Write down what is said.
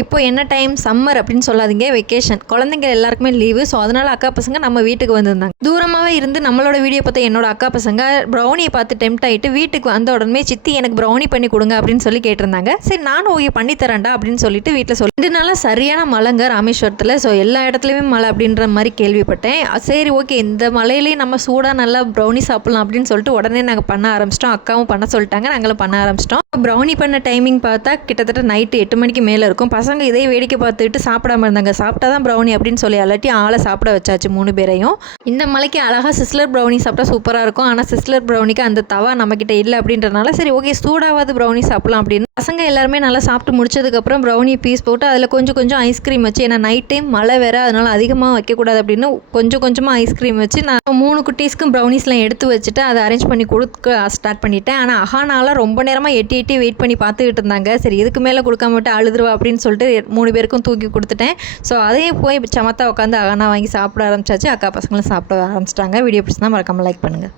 இப்போ என்ன time summer அப்படின்னு சொல்லாதீங்க, வெக்கேஷன். குழந்தைங்க எல்லாருக்குமே லீவு. ஸோ அதனால அக்கா பசங்க நம்ம வீட்டுக்கு வந்திருந்தாங்க. தூரமாகவே இருந்து நம்மளோட வீடியோ பார்த்த என்னோட அக்கா பசங்க ப்ரௌனியை பார்த்து டெம்ட் ஆகிட்டு வீட்டுக்கு வந்த உடனே சித்தி எனக்கு ப்ரௌனி பண்ணி கொடுங்க அப்படின்னு சொல்லி கேட்டிருந்தாங்க. சரி நானும் ஓகே பண்ணி தரேன்டா அப்படின்னு சொல்லிட்டு வீட்டில் சொல்லி 2 நாளாக சரியான மழைங்க ராமேஸ்வரத்தில். ஸோ எல்லா இடத்துலையுமே மழை அப்படின்ற மாதிரி கேள்விப்பட்டேன். சரி ஓகே இந்த மழையிலேயே நம்ம சூடாக நல்லா ப்ரௌனி சாப்பிட்லாம் அப்படின்னு சொல்லிட்டு உடனே நாங்கள் பண்ண ஆரம்பிச்சிட்டோம். அக்காவும் பண்ண சொல்லிட்டாங்க, நாங்களும் பண்ண ஆரம்பிச்சிட்டோம். ப்ரௌனி பண்ண டைமிங் பார்த்தா கிட்டத்தட்ட நைட்டு 8 மணிக்கு மேலே இருக்கும். பசங்க இதே வேடிக்கை பார்த்துட்டு சாப்பிடாம இருந்தாங்க. சாப்பிட்டா தான் ப்ரௌனி அப்படின்னு சொல்லி அல்லாட்டி ஆளை சாப்பிட வச்சாச்சு 3 பேரையும். இந்த மலைக்கு அழகாக சிஸ்லர் ப்ரௌனி சாப்பிட்டா சூப்பராக இருக்கும். ஆனால் சிஸ்லர் ப்ரௌனிக்கு அந்த தவா நம்மக்கிட்ட இல்லை அப்படின்றனால சரி ஓகே சூடாவது ப்ரௌனி சாப்பிடலாம் அப்படின்னு பசங்க எல்லாருமே நல்லா சாப்பிட்டு முடிச்சதுக்கப்புறம் ப்ரௌனி பீஸ் போட்டு அதில் கொஞ்சம் கொஞ்சம் ஐஸ்கிரீம் வச்சு, ஏன்னா நைட் டைம் மழை வேறு, அதனால் அதிகமாக வைக்கக்கூடாது அப்படின்னு கொஞ்சம் கொஞ்சமாக ஐஸ்கிரீம் வச்சு நான் 3 குட்டீஸ்க்கும் ப்ரௌனிஸ்லாம் எடுத்து வச்சுட்டு அதை அரேஞ்ச் பண்ணி கொடுக்க ஸ்டார்ட் பண்ணிட்டேன். ஆனால் அஹானால ரொம்ப நேரமாக எட்டி வெயிட் பண்ணி பார்த்துக்கிட்டு இருந்தாங்க. சரி இதுக்கு மேலே கொடுக்காம விட்டு அழுதுருவா அப்படின்னு சொல்லிட்டு 3 பேருக்கும் தூக்கி கொடுத்துட்டேன். ஸோ அதையும் போய் சமத்தா உட்காந்து அஹானா வாங்கி சாப்பிட ஆரம்பிச்சாச்சு. அக்கா பசங்களும் சாப்பிட ஆரம்பிச்சிட்டாங்க. வீடியோ பிடிச்சிருந்தா மறக்காமல் லைக் பண்ணுங்கள்.